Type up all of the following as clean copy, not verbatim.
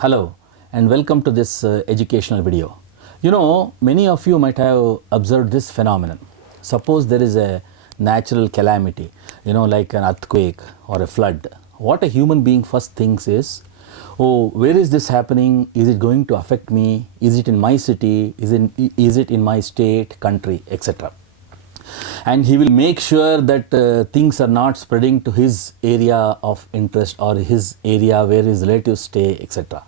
Hello and welcome to this educational video. You know, many of you might have observed this phenomenon. Suppose there is a natural calamity, like an earthquake or a flood. What a human being first thinks is, oh, where is this happening? Is it going to affect me? Is it in my city? Is it in my state, country, etc.? And he will make sure that things are not spreading to his area of interest or his area where his relatives stay, etc.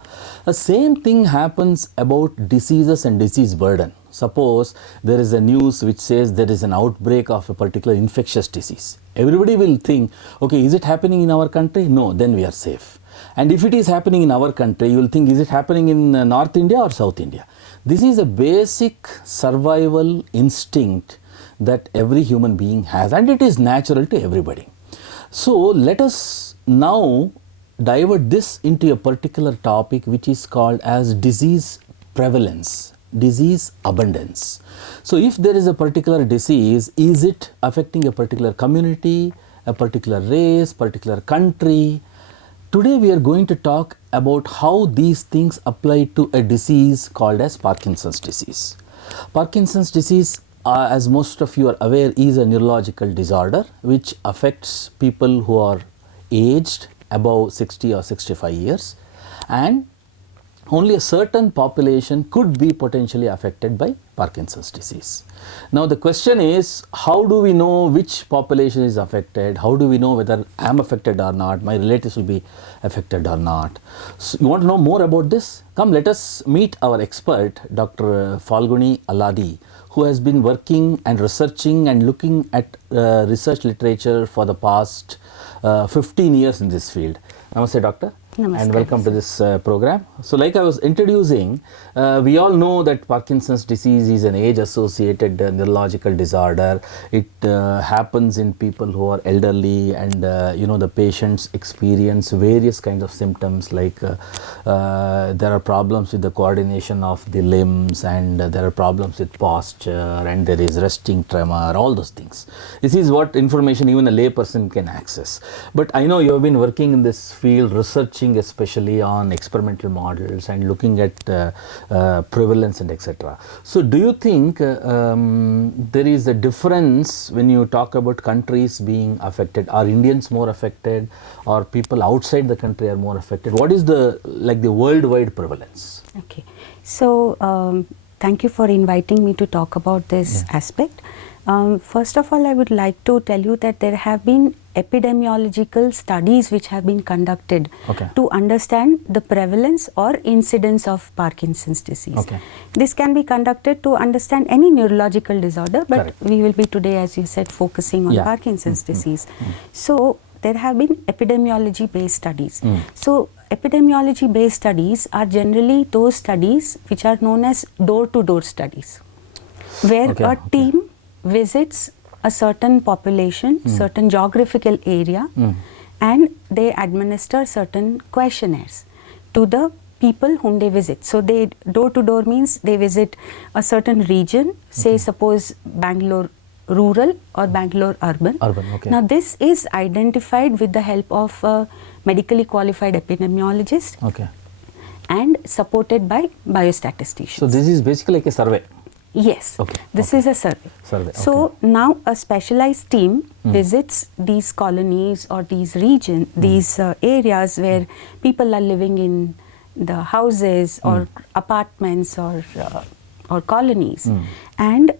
The same thing happens about diseases and disease burden. Suppose there is a news which says there is an outbreak of a particular infectious disease. Everybody will think, okay, is it happening in our country? No, then we are safe. And if it is happening in our country, you will think, is it happening in North India or South India? This is a basic survival instinct that every human being has, and it is natural to everybody. So let us now divert this into a particular topic which is called as disease prevalence, disease abundance. So if there is a particular disease, is it affecting a particular community, a particular race, particular country? Today we are going to talk about how these things apply to a disease called as Parkinson's disease. Parkinson's disease, as most of you are aware, is a neurological disorder which affects people who are aged above 60 or 65 years, and only a certain population could be potentially affected by Parkinson's disease. Now the question is, how do we know which population is affected? How do we know whether I am affected or not, my relatives will be affected or not? So you want to know more about this? Come, let us meet our expert, Dr. Falguni Alladi, who has been working and researching and looking at research literature for the past 15 years in this field. Namaste, doctor. Namaskar. And welcome to this program. So like I was introducing, we all know that Parkinson's disease is an age-associated neurological disorder. It happens in people who are elderly, and the patients experience various kinds of symptoms, like there are problems with the coordination of the limbs, and there are problems with posture, and there is resting tremor, all those things. This is what information even a lay person can access. But I know you have been working in this field, researching especially on experimental models and looking at prevalence and etc. So do you think there is a difference when you talk about countries being affected? Are Indians more affected, or people outside the country are more affected? What is the worldwide prevalence? Okay, so thank you for inviting me to talk about this aspect. First of all, I would like to tell you that there have been epidemiological studies which have been conducted to understand the prevalence or incidence of Parkinson's disease. This can be conducted to understand any neurological disorder, but we will be today, as you said, focusing on Parkinson's disease. So there have been epidemiology based studies. So epidemiology based studies are generally those studies which are known as door-to-door studies, where a team visits a certain population, certain geographical area, and they administer certain questionnaires to the people whom they visit. So they door to door means they visit a certain region, say suppose Bangalore rural or Bangalore urban. Now this is identified with the help of a medically qualified epidemiologist and supported by biostatisticians. So this is basically like a survey. Yes, this is a survey. So now a specialized team visits these colonies or these regions, these areas where people are living in the houses or apartments or colonies, and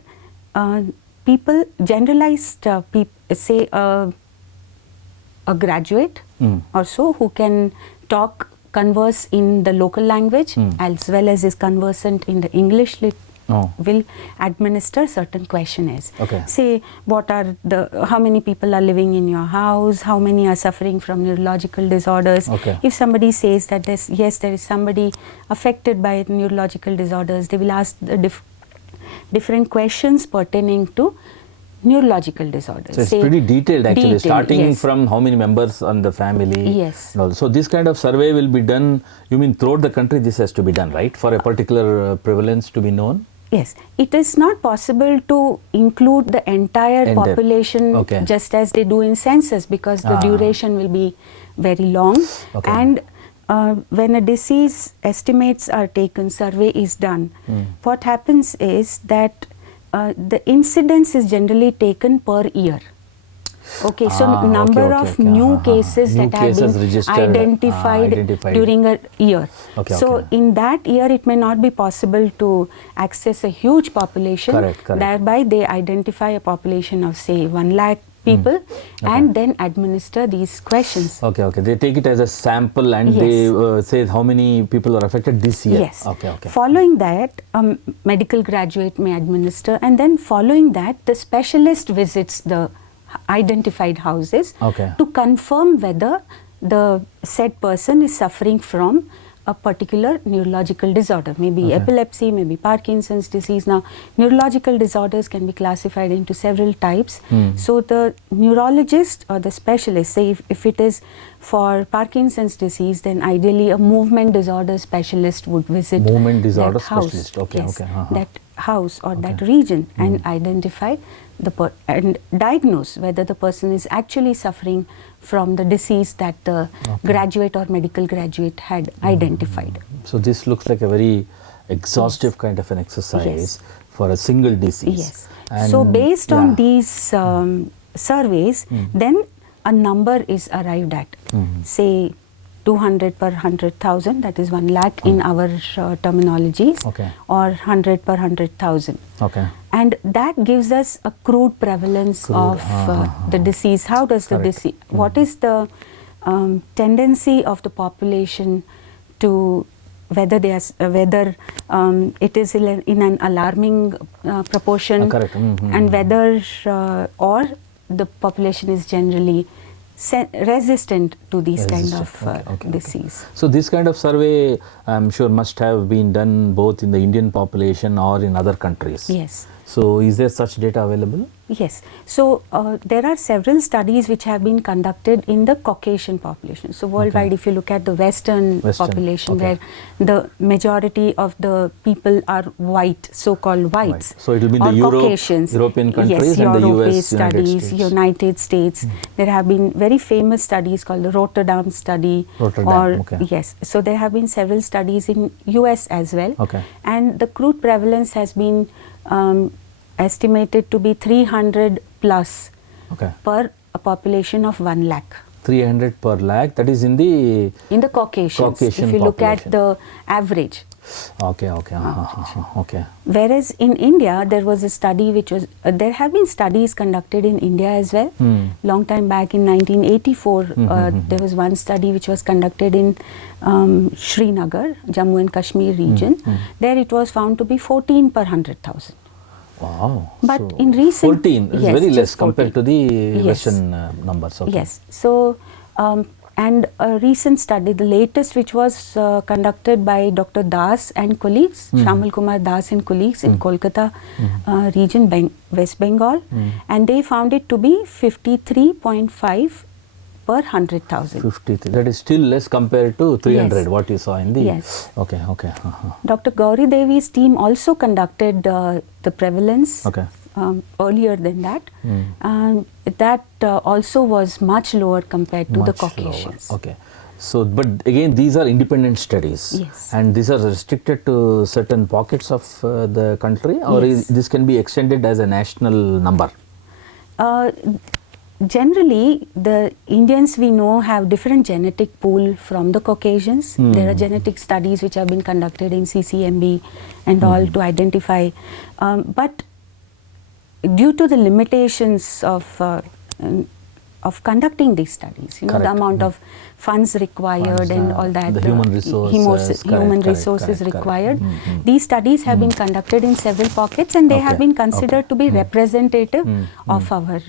people, generalized say a graduate or so who can converse in the local language as well as is conversant in the English will administer certain questionnaires. Okay. Say how many people are living in your house, how many are suffering from neurological disorders. Okay. If somebody says that there is somebody affected by neurological disorders, they will ask the different questions pertaining to neurological disorders. So it's pretty detailed actually, starting yes. from how many members on the family. Yes. And all. So this kind of survey will be done, you mean throughout the country this has to be done, right? For a particular prevalence to be known? Yes. It is not possible to include the entire population just as they do in census, because the duration will be very long. Okay. And when a disease estimates are taken, survey is done, what happens is that the incidence is generally taken per year. Okay, so number of new cases that have been identified during a year. So in that year, it may not be possible to access a huge population. Correct. Thereby, they identify a population of say 1 lakh people and then administer these questions. Okay. They take it as a sample and they say how many people are affected this year. Yes. Okay. Following that, medical graduate may administer, and then following that, the specialist visits the identified houses to confirm whether the said person is suffering from a particular neurological disorder, maybe epilepsy, maybe Parkinson's disease. Now, neurological disorders can be classified into several types. So the neurologist or the specialist, say if it is for Parkinson's disease, then ideally a movement disorder specialist would visit that house, that house or that region and identify and diagnose whether the person is actually suffering from the disease that the graduate or medical graduate had identified. So this looks like a very exhaustive kind of an exercise for a single disease. Yes. And so based on these surveys, then a number is arrived at. Say 200 per 100,000, that is 1 lakh in our terminologies, or 100 per 100,000. And that gives us a crude prevalence of the disease. How does the disease, what is the tendency of the population to whether it is in an alarming proportion, and whether or the population is generally resistant to these kind of disease. So this kind of survey, I'm sure, must have been done both in the Indian population or in other countries. Yes. So is there such data available? Yes. So there are several studies which have been conducted in the Caucasian population. So worldwide, if you look at the Western population, where the majority of the people are white, so-called whites. So it will be in the Caucasians. European countries and the US, United States. There have been very famous studies called the Rotterdam study. Yes. So there have been several studies in US as well. And the crude prevalence has been estimated to be 300 plus per a population of 1 lakh. 300 per lakh, that is in the Caucasians, if you look at the average. Okay. Whereas in India, there was a study which was, there have been studies conducted in India as well. Long time back in 1984, there was one study which was conducted in Srinagar, Jammu and Kashmir region. There it was found to be 14 per 100,000. Wow. But so in recent 14 is very less compared to the Western numbers. Yes. So and a recent study, the latest, which was conducted by Dr. Das and colleagues, Shamal Kumar Das and colleagues in Kolkata region, West Bengal, and they found it to be 53.5 per 100,000. 53. That is still less compared to 300, what you saw in the... Okay. Dr. Gauri Devi's team also conducted the prevalence earlier than that. That also was much lower compared to the Caucasians. So, but again, these are independent studies, and these are restricted to certain pockets of the country, or this can be extended as a national number? Generally, the Indians we know have different genetic pool from the Caucasians. There are genetic studies which have been conducted in CCMB and all to identify. But due to the limitations of of conducting these studies. You know, the Correct. amount of funds required Funds, and all that. the human resources, human correct, resources correct. required. These studies have been conducted in several pockets, and they have Okay, been considered to be representative of our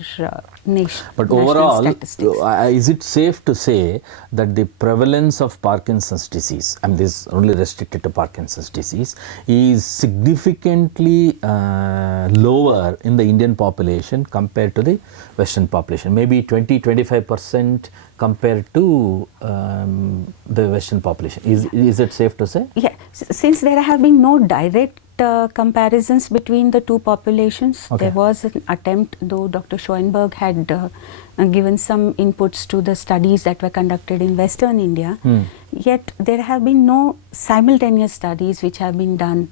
nation. But national overall, statistics. is it safe to say that the prevalence of Parkinson's disease, and this is only restricted to Parkinson's disease, is significantly lower in the Indian population compared to the Western population? Maybe 20-25% compared to the Western population. Is it safe to say? Yeah, since there have been no direct comparisons between the two populations, Okay. there was an attempt, though Dr. Schoenberg had given some inputs to the studies that were conducted in Western India, yet there have been no simultaneous studies which have been done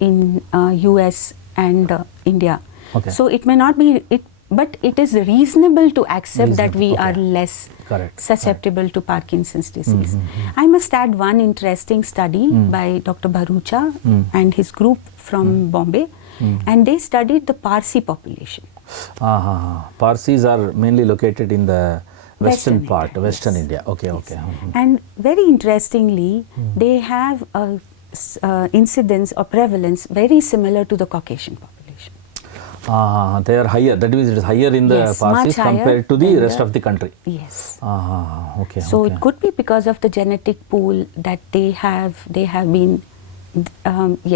in US and India. Okay. So it may not be, but it is reasonable to accept that we Reasonable, are okay. less Correct, susceptible to Parkinson's disease. I must add one interesting study by Dr. Bharucha and his group from Bombay, and they studied the Parsi population. Parsis are mainly located in the western Western part, India, Western yes. India. Okay, okay. And very interestingly, they have a incidence or prevalence very similar to the Caucasian population. They are higher. That means it is higher in the Yes, Parsis much higher compared to the than rest the- of the country. Yes. Okay. So okay. it could be because of the genetic pool that they have. They have been,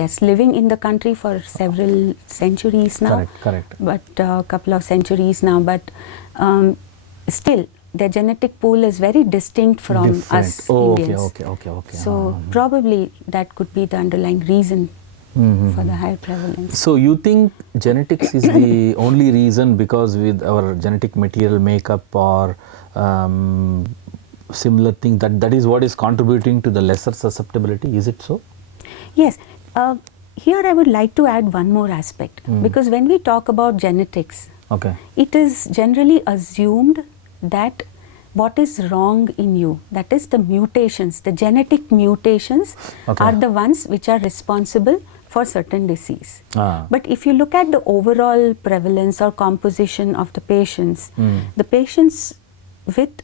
yes, living in the country for several centuries now. Correct, correct. But a couple of centuries now. But still, their genetic pool is very distinct from Different. us Oh, Indians. okay. So probably that could be the underlying reason for the higher prevalence. So you think genetics is the only reason, because with our genetic material makeup or similar thing, that is what is contributing to the lesser susceptibility? Is it so? Yes. Here I would like to add one more aspect, because when we talk about genetics, Okay. it is generally assumed that what is wrong in you, that is the mutations, the genetic mutations Okay. are the ones which are responsible for certain disease. Ah. But if you look at the overall prevalence or composition of the patients, the patients with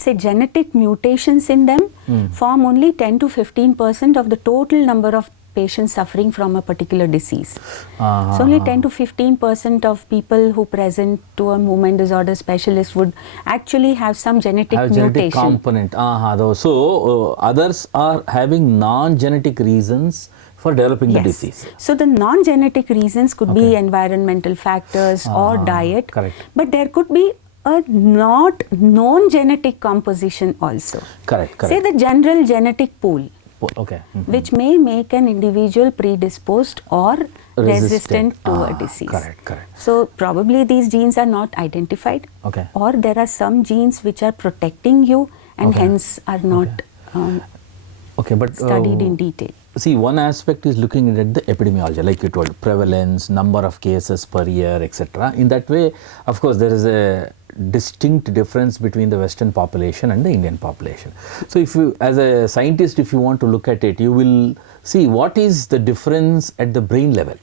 say genetic mutations in them form only 10 to 15% of the total number of patients suffering from a particular disease. So only 10 to 15% of people who present to a movement disorder specialist would actually have some genetic Have mutation. genetic component. So others are having non-genetic reasons for developing the Yes. disease. So the non-genetic reasons could be Okay. environmental factors or diet, correct. but there could be a not known genetic composition also. Correct. Say the general genetic pool, Okay. which may make an individual predisposed or resistant to a disease. Correct. So probably these genes are not identified, Okay. or there are some genes which are protecting you and Okay. hence are not Okay, but studied in detail. see, one aspect is looking at the epidemiology, like you told, prevalence, number of cases per year, etc. In that way, of course, there is a distinct difference between the Western population and the Indian population. So if you, as a scientist, if you want to look at it, you will see what is the difference at the brain level.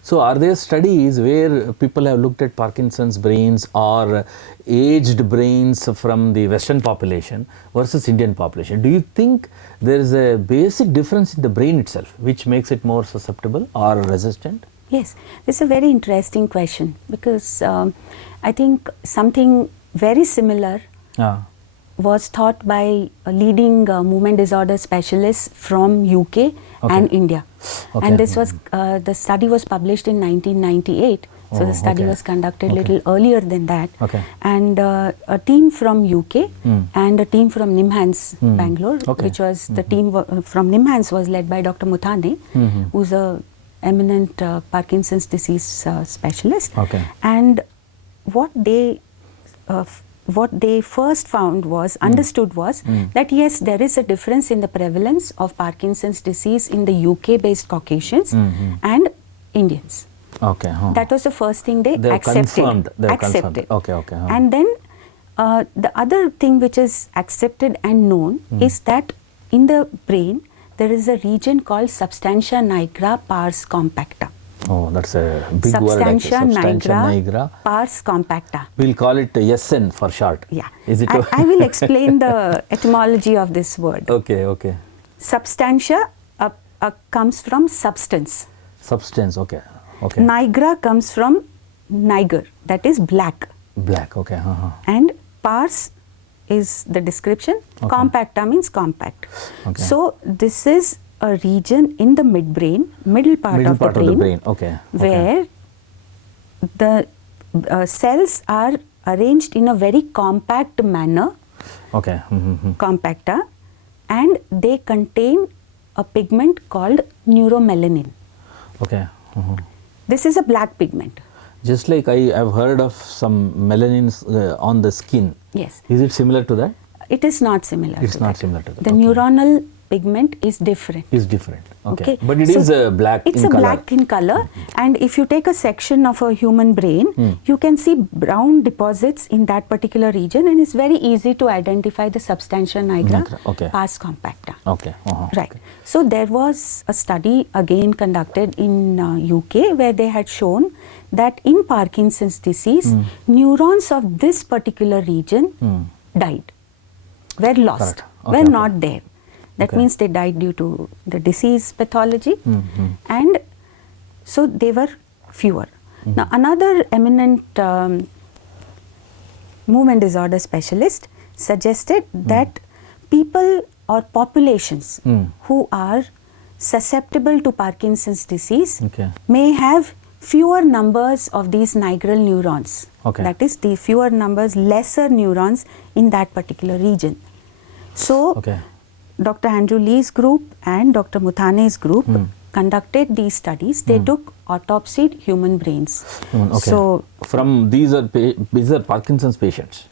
So are there studies where people have looked at Parkinson's brains or aged brains from the Western population versus Indian population? Do you think there is a basic difference in the brain itself which makes it more susceptible or resistant? Yes, this is a very interesting question, because I think something very similar was thought by leading movement disorder specialists from UK and India. Okay. And this was, the study was published in 1998. So the study was conducted a little earlier than that. Okay. And a team from UK and a team from NIMHANS, Bangalore, Okay. which was the team from NIMHANS was led by Dr. Muthane, who's a eminent Parkinson's disease specialist. Okay. And what they first found was, understood was that yes, there is a difference in the prevalence of Parkinson's disease in the UK-based Caucasians and Indians. Okay. That was the first thing they have accepted. confirmed. They have accepted. confirmed. Okay. And then the other thing which is accepted and known is that in the brain there is a region called substantia nigra pars compacta. Oh, that's a big word. Substantia nigra, nigra. pars compacta. We'll call it SN for short. Yeah. Is it? I will explain the etymology of this word. Okay, okay. Substantia comes from substance. Substance, okay. Okay. Nigra comes from niger, that is black. Black, okay. Uh-huh. And pars is the description. Okay. Compacta means compact. Okay. So this is a region in the midbrain, middle part, Middle of, part the of the brain, brain, okay. where the cells are arranged in a very compact manner, Okay. Mm-hmm. compacta, and they contain a pigment called neuromelanin. Okay. Mm-hmm. This is a black pigment. Just like I've heard of some melanins on the skin. Yes. Is it similar to that? It is not similar. It's to not that. similar to that. The okay. neuronal pigment is different. Is different. Okay. Okay. But it So is black it's in a color. black in color, and if you take a section of a human brain, you can see brown deposits in that particular region, and it's very easy to identify the substantia nigra, Okay. pars compacta. Okay. Uh-huh. Right. So there was a study again conducted in UK where they had shown that in Parkinson's disease, neurons of this particular region died, were lost, Correct. Okay, were okay. not there. That Okay. means they died due to the disease pathology, and so they were fewer. Now another eminent movement disorder specialist suggested that people or populations who are susceptible to Parkinson's disease Okay. may have fewer numbers of these nigral neurons. Okay. That is, the fewer numbers, lesser neurons in that particular region. So, Okay. Dr. Andrew Lee's group and Dr. Muthane's group conducted these studies. They took autopsied human brains. Okay. So, from these are Parkinson's patients.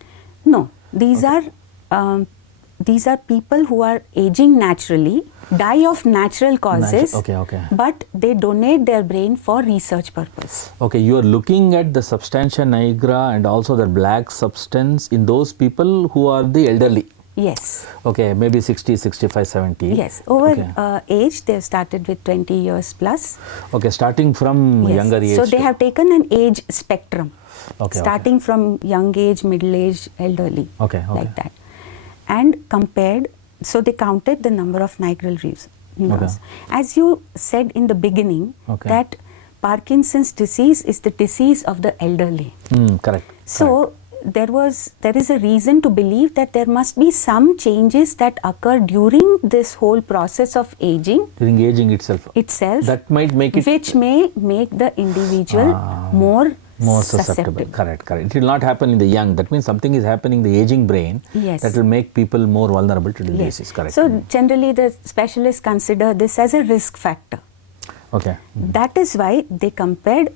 no, these are people who are aging naturally, die of natural causes, okay. but they donate their brain for research purpose. Okay, you are looking at the substantia nigra and also the black substance in those people who are the elderly. Yes. Okay, maybe 60, 65, 70. Yes. Over Okay. age, they have started with 20 years plus. Okay, starting from Yes. younger age. So they to- have taken an age spectrum, Okay, starting from young age, middle age, elderly, Okay, okay. like that, and compared. So they counted the number of nigral neurons. As you said in the beginning, Okay. that Parkinson's disease is the disease of the elderly. Correct. So there is a reason to believe that there must be some changes that occur during this whole process of aging During aging itself. itself, That might make it which may make the individual more susceptible. Correct. It will not happen in the young. That means something is happening in the aging brain Yes. that will make people more vulnerable to the Yes. disease. Correct. So generally the specialists consider this as a risk factor. Okay. That is why they compared,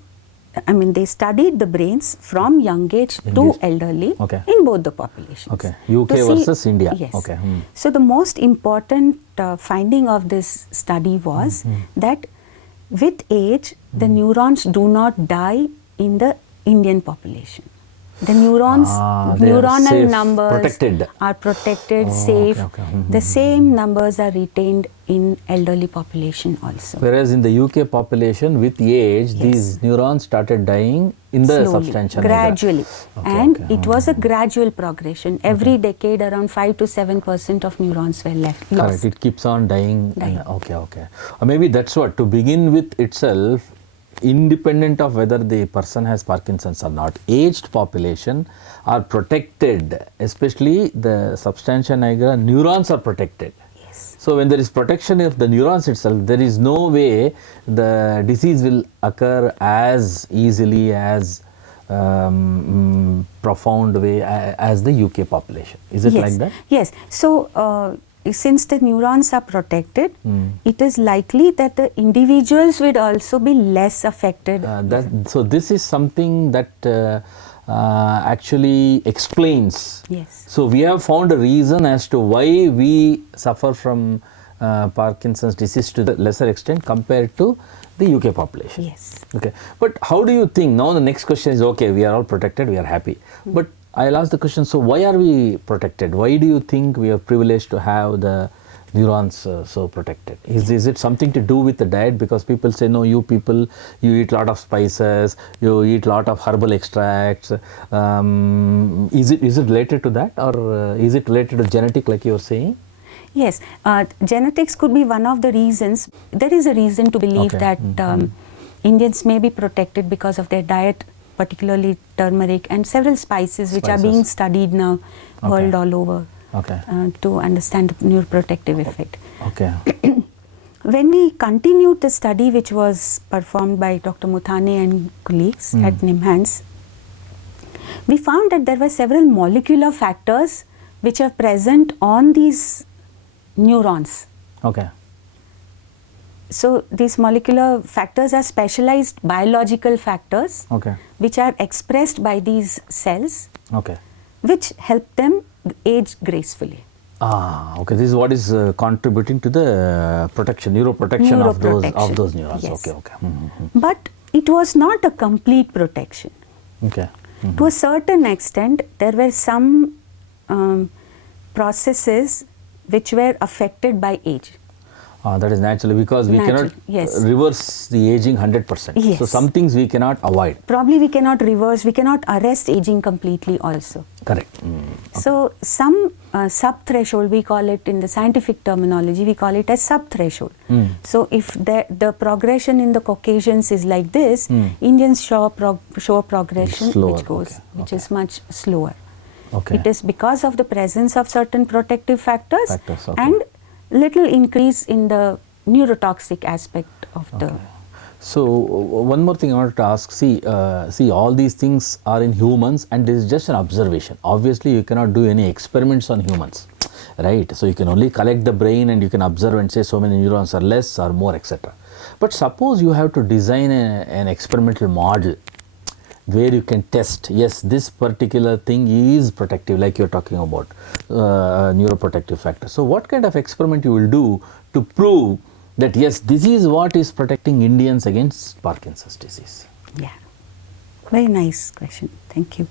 they studied the brains from young age to age. elderly Okay. in both the populations. Okay. UK to see- versus India. Yes. Okay. So the most important finding of this study was that with age, the neurons do not die in the Indian population. The neurons, they are neuronal safe, numbers protected. are protected, Oh, safe. okay. The same numbers are retained in elderly population also. Whereas in the UK population, with age, these neurons started dying in the Slowly, substantia nigra. gradually, Okay, and okay. it was a gradual progression. Every decade, around 5 to 7% of neurons were lost. Correct. It keeps on dying. Dying. Okay. Or maybe that's what, to begin with itself, independent of whether the person has Parkinson's or not, aged population are protected, especially the substantia nigra neurons are protected. Yes. So when there is protection of the neurons itself, there is no way the disease will occur as easily, as profound way as the UK population. Is it Yes. like that? Yes. So, since the neurons are protected, it is likely that the individuals would also be less affected. So this is something that actually explains. Yes. So we have found a reason as to why we suffer from Parkinson's disease to the lesser extent compared to the UK population. Yes. Okay. But how do you think, now the next question is, okay, we are all protected, we are happy. But I'll ask the question, so why are we protected? Why do you think we are privileged to have the neurons so protected? Is it something to do with the diet? Because people say, no, you people, you eat a lot of spices, you eat a lot of herbal extracts. Is it related to that, or is it related to genetic, like you were saying? Yes, genetics could be one of the reasons. There is a reason to believe that Indians may be protected because of their diet, particularly turmeric and several spices which are being studied now world all over to understand the neuroprotective effect. Okay. When we continued the study, which was performed by Dr. Muthane and colleagues at NIMHANS, we found that there were several molecular factors which are present on these neurons. Okay. So these molecular factors are specialized biological factors which are expressed by these cells, which help them age gracefully. Okay. This is what is contributing to the protection, neuroprotection of those neurons. Yes. Okay. But it was not a complete protection. Okay. To a certain extent, there were some processes which were affected by age. That is naturally, because we cannot reverse the aging 100%. Yes. So some things we cannot avoid. Probably we cannot reverse, we cannot arrest aging completely also. Correct. So some sub-threshold, we call it in the scientific terminology, we call it as sub-threshold. So if the progression in the Caucasians is like this, Indians show a progression which is much slower. It is because of the presence of certain protective factors and little increase in the neurotoxic aspect of the. So one more thing I wanted to ask. See, all these things are in humans, and this is just an observation. Obviously, you cannot do any experiments on humans, right? So you can only collect the brain and you can observe and say so many neurons are less or more, etc. But suppose you have to design an experimental model where you can test, yes, this particular thing is protective, like you're talking about neuroprotective factor. So what kind of experiment you will do to prove that, yes, this is what is protecting Indians against Parkinson's disease? Yeah, very nice question. Thank you.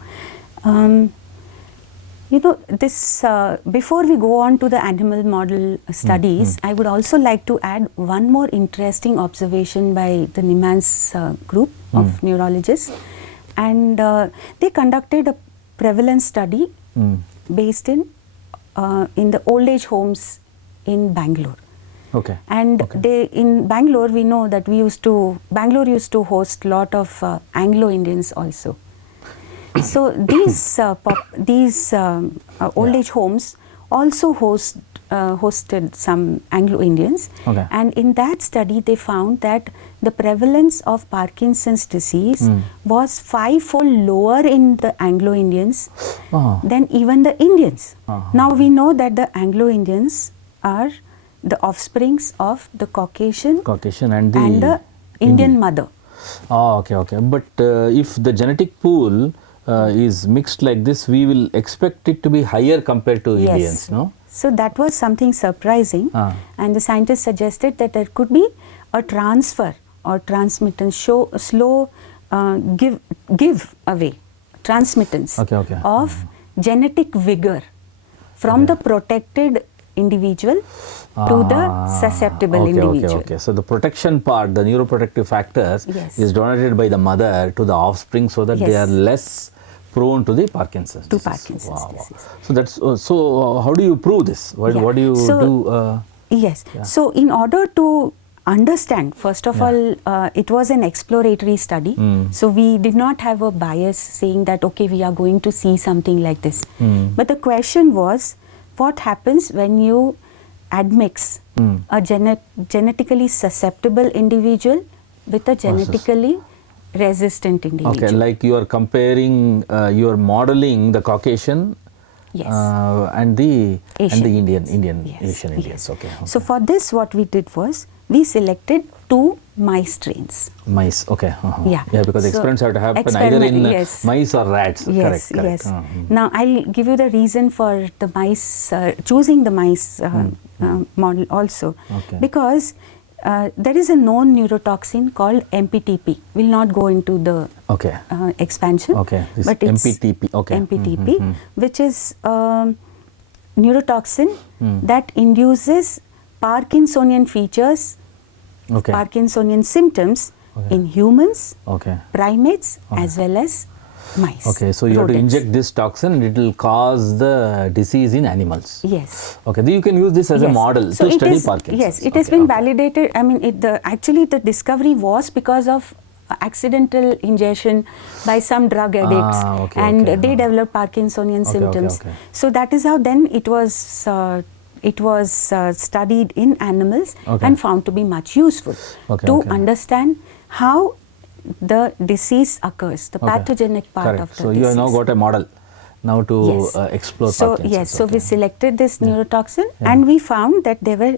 This before we go on to the animal model studies, I would also like to add one more interesting observation by the NIMHANS group of neurologists. And they conducted a prevalence study based in the old age homes in Bangalore. And in Bangalore, we know that Bangalore used to host a lot of Anglo-Indians also. So these old age homes also hosted some Anglo-Indians. And in that study, they found that the prevalence of Parkinson's disease was 5-fold lower in the Anglo-Indians than even the Indians. Now we know that the Anglo-Indians are the offsprings of the Caucasian and the Indian mother. Okay. But if the genetic pool is mixed like this, we will expect it to be higher compared to Indians, no? So that was something surprising, and the scientists suggested that there could be a transfer or transmittance, slow give away, transmittance of genetic vigor from the protected individual to the susceptible individual. So the protection part, the neuroprotective factors, is donated by the mother to the offspring so that they are less prone to the Parkinson's disease. So that's so. How do you prove this? What do you do? So in order to understand, first of all, it was an exploratory study. So we did not have a bias saying that we are going to see something like this. But the question was, what happens when you admix a genetically susceptible individual with a genetically resistant individual? Like you are comparing, you are modeling the Caucasian and the Asian Indians. So for this, what we did was we selected 2 mice strains. Mice, because experiments have to happen either in mice or rats. Correct. Now I'll give you the reason for the mice, choosing the mice model also, because there is a known neurotoxin called MPTP. We'll not go into the expansion. But it's MPTP, which is neurotoxin that induces Parkinsonian features, Okay. Parkinsonian symptoms Okay. in humans, Okay. primates, as well as mice. Okay, so you have to rodents. inject this toxin and it will cause the disease in animals. Yes. Okay, then you can use this as a Yes. model So to it study is- Parkinson's. Yes, it has Okay, been okay. validated. I mean, actually the discovery was because of accidental ingestion by some drug addicts, okay, and okay. they developed Parkinsonian Okay, symptoms. okay. So that is how then it was studied in animals Okay. and found to be much useful Okay, to okay. understand how the disease occurs, the Okay. pathogenic part Correct. of the So disease. you have now got a model now to Yes. explore So Parkinson's. yes, so okay. we selected this neurotoxin, Yeah. and we found that there were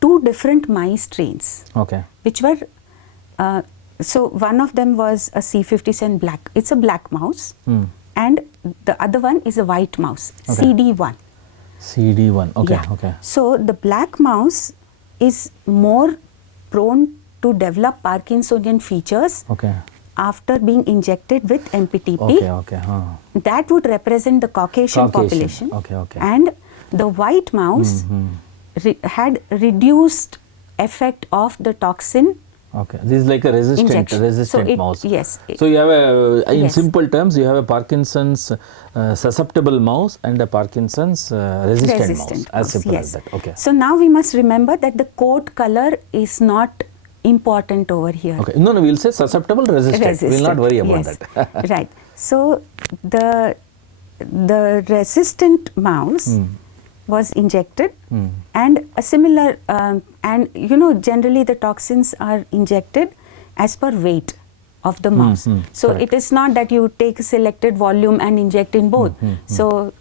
two different mice strains, Okay. which were so one of them was a C57 black. It's a black mouse, and the other one is a white mouse, Okay. CD1. CD1. Okay. Yeah. Okay. So the black mouse is more prone to develop Parkinsonian features Okay. after being injected with MPTP. Okay. Okay. That would represent the Caucasian population. Okay, okay. And the white mouse had reduced effect of the toxin. Okay. This is like a resistant Injection. So it- mouse. yes. So you have a, in Yes. simple terms, you have a Parkinson's susceptible mouse and a Parkinson's resistant mouse. As mouse, simple yes. as that. Okay. So now we must remember that the coat color is not important over here. Okay. No, we'll say susceptible resistant. We'll not worry about yes. that. Right. So the resistant mouse was injected, and a similar and generally the toxins are injected as per weight of the mouse. So correct. it is not that you take a selected volume and inject in both. So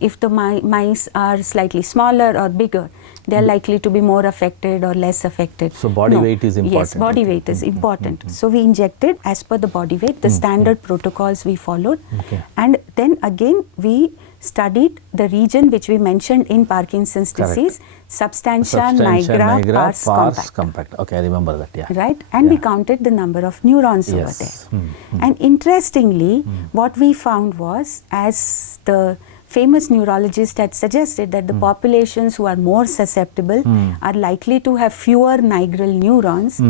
if the mice are slightly smaller or bigger, they are likely to be more affected or less affected. So body weight is Yes, important. body Okay. weight is important. So we injected as per the body weight, the standard protocols we followed. Okay. And then again we studied the region which we mentioned in Parkinson's Correct. disease, substantia nigra pars compact. compact. Okay, I remember that. Yeah. Right, and we Yeah. counted the number of neurons over Yes. there. And interestingly, what we found was, as the famous neurologist had suggested, that the populations who are more susceptible are likely to have fewer nigral neurons.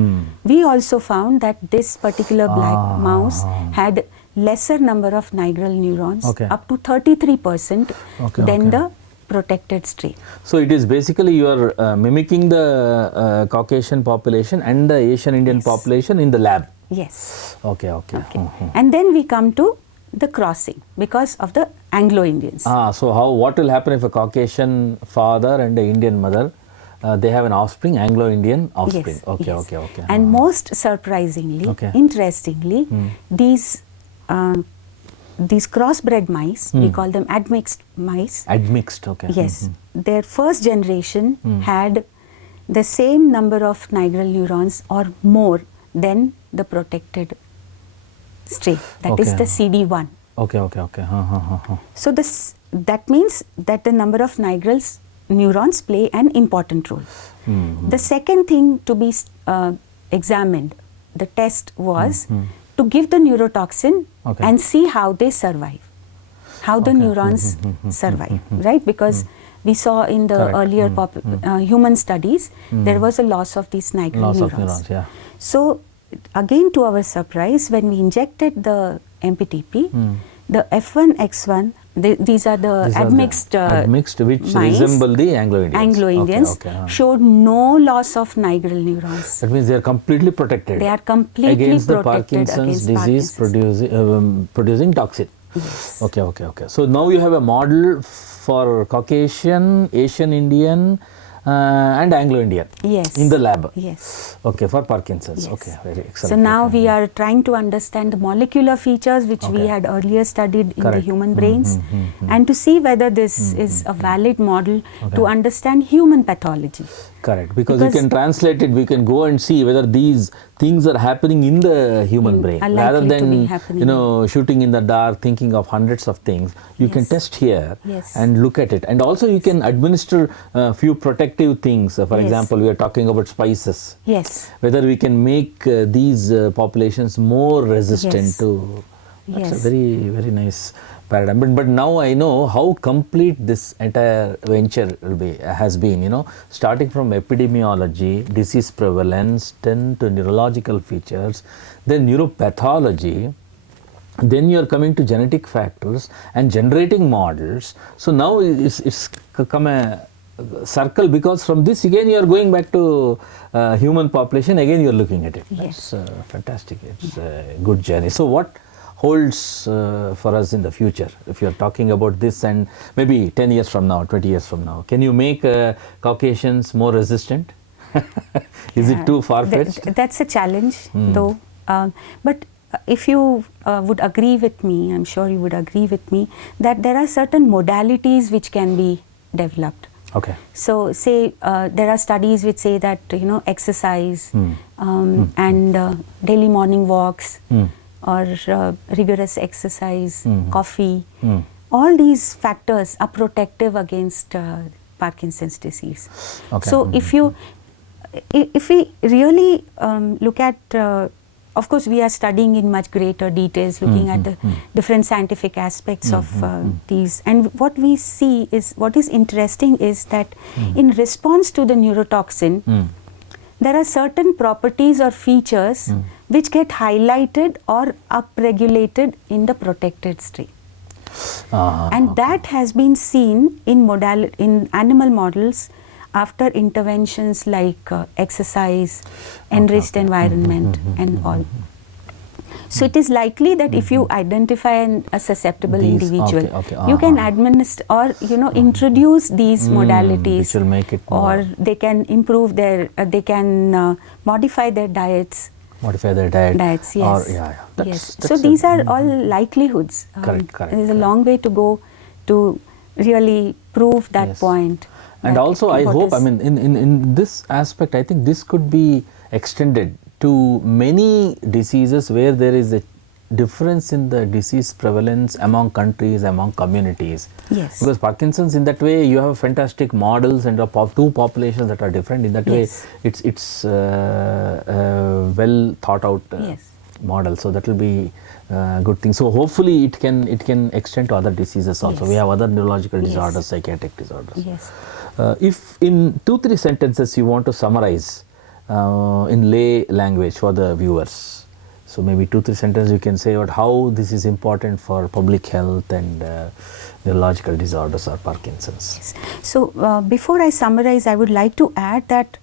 We also found that this particular black mouse had lesser number of nigral neurons, Okay. up to 33% Okay, than okay. the protected strain. So it is basically you are mimicking the Caucasian population and the Asian Indian Yes. population in the lab. Yes. Okay, okay. Okay. And then we come to the crossing because of the Anglo-Indians. So what will happen if a Caucasian father and an Indian mother, they have an offspring, Anglo-Indian offspring? Yes, Okay, yes. okay, okay. And most surprisingly, Okay. interestingly, these crossbred mice, we call them admixed mice. Admixed, okay. Yes, their first generation had the same number of nigral neurons or more than the protected strain. That is Okay. the CD1. Okay, okay, okay. So that means that the number of nigral neurons play an important role. The second thing to be examined, the test was to give the neurotoxin Okay. and see how they survive, how the Okay. neurons survive, right? Because we saw in the Correct. earlier human studies, there was a loss of these nigral Loss neurons. of neurons, yeah. So again, to our surprise, when we injected the MPTP, the F1X1, these are the These are the admixed admixed, which mice, resemble the Anglo-Indians. Anglo-Indians, Okay, okay. showed no loss of nigral neurons. That means they are completely protected. They are completely against the protected Parkinson's against disease Parkinson's. producing toxin. Yes. Okay, okay, okay. So now you have a model for Caucasian, Asian Indian, and Anglo-Indian Yes. in the lab. Yes. Okay, for Parkinson's. Yes. Okay, very excellent. So now Okay. we are trying to understand the molecular features which we Okay. had earlier studied in the Correct. human brains, and to see whether this is a valid model to understand human pathology. Correct, because you Because- can translate it, we can go and see whether these things are happening in the human brain are rather likely to be than happening. shooting in the dark, thinking of hundreds of things. You can Yes. test here Yes. and look at it, and also you can administer a few protective things. For Yes. example, we are talking about spices. Yes. Whether we can make these populations more resistant Yes. to. That's Yes. a very, very nice paradigm. But now I know how complete this entire venture has been, starting from epidemiology, disease prevalence, then to neurological features, then neuropathology, then you are coming to genetic factors and generating models. So now it's come a circle, because from this again you are going back to human population, again you are looking at it. Yes. That's fantastic. It's a good journey. So what holds for us in the future, if you are talking about this, and maybe 10 years from now, 20 years from now? Can you make Caucasians more resistant? Is it too far-fetched? That's a challenge, though. But if you would agree with me, I'm sure you would agree with me, that there are certain modalities which can be developed. Okay. So, say there are studies which say that exercise and daily morning walks or rigorous exercise, coffee, all these factors are protective against Parkinson's disease. Okay. So, if we really look at of course, we are studying in much greater details, looking at the different scientific aspects of these. And what we see is, what is interesting is that in response to the neurotoxin, there are certain properties or features which get highlighted or upregulated in the protected state. And that has been seen in animal models after interventions like exercise, enriched environment and all. So it is likely that if you identify a susceptible individual, you can administer or introduce these modalities, which will make it more, or they can improve their, they can modify their diets. Modify their diets, yes. Or, yes. So these are all likelihoods. Correct. There is a long way to go to really prove that point. And also I hope, in this aspect, I think this could be extended to many diseases where there is a difference in the disease prevalence among countries, among communities. Yes. Because Parkinson's, in that way, you have fantastic models and two populations that are different. In that way, it's well thought out model. So that will be a good thing. So hopefully it can extend to other diseases also. We have other neurological disorders, psychiatric disorders. Yes. If in 2-3 sentences you want to summarize in lay language for the viewers, so maybe 2-3 sentences you can say about how this is important for public health and neurological disorders or Parkinson's. Yes. So before I summarize, I would like to add that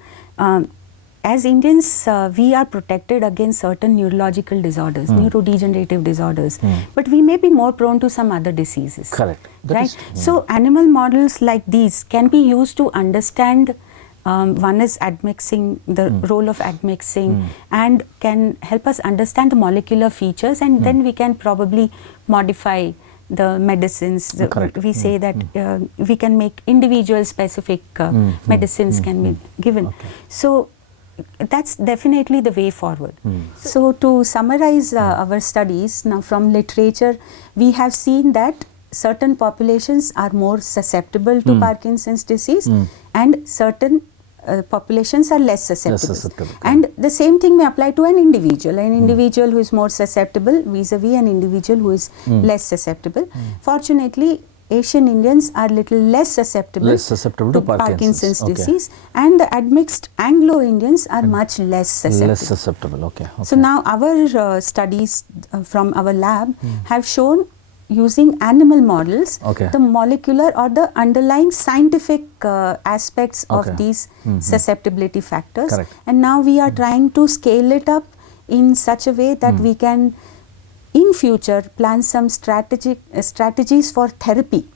as Indians, we are protected against certain neurological disorders, neurodegenerative disorders, but we may be more prone to some other diseases. Correct. Right? So animal models like these can be used to understand, one is admixing, the role of admixing, and can help us understand the molecular features, and then we can probably modify the medicines. We say that we can make individual specific medicines can be given. Okay. So that's definitely the way forward. So to summarize our studies, now from literature, we have seen that certain populations are more susceptible to Parkinson's disease and certain populations are less susceptible. And the same thing may apply to an individual who is more susceptible vis-a-vis an individual who is less susceptible. Fortunately, Asian Indians are little less susceptible to Parkinson's disease, and the admixed Anglo-Indians are much less susceptible. Okay. So now our studies from our lab have shown, using animal models, the molecular or the underlying scientific aspects of these susceptibility factors. And now we are trying to scale it up in such a way that we can in future plan some strategies for therapy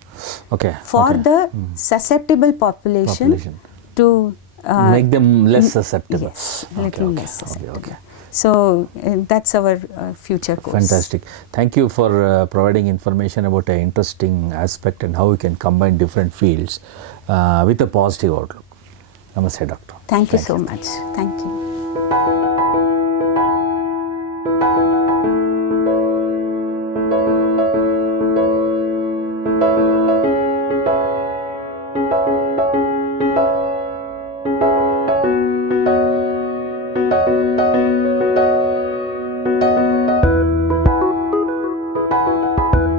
for the susceptible population to make them less susceptible. Yes, little less susceptible. So that's our future course. Fantastic. Thank you for providing information about an interesting aspect and how we can combine different fields with a positive outlook. Namaste, Doctor. Thank you so much. Thank you.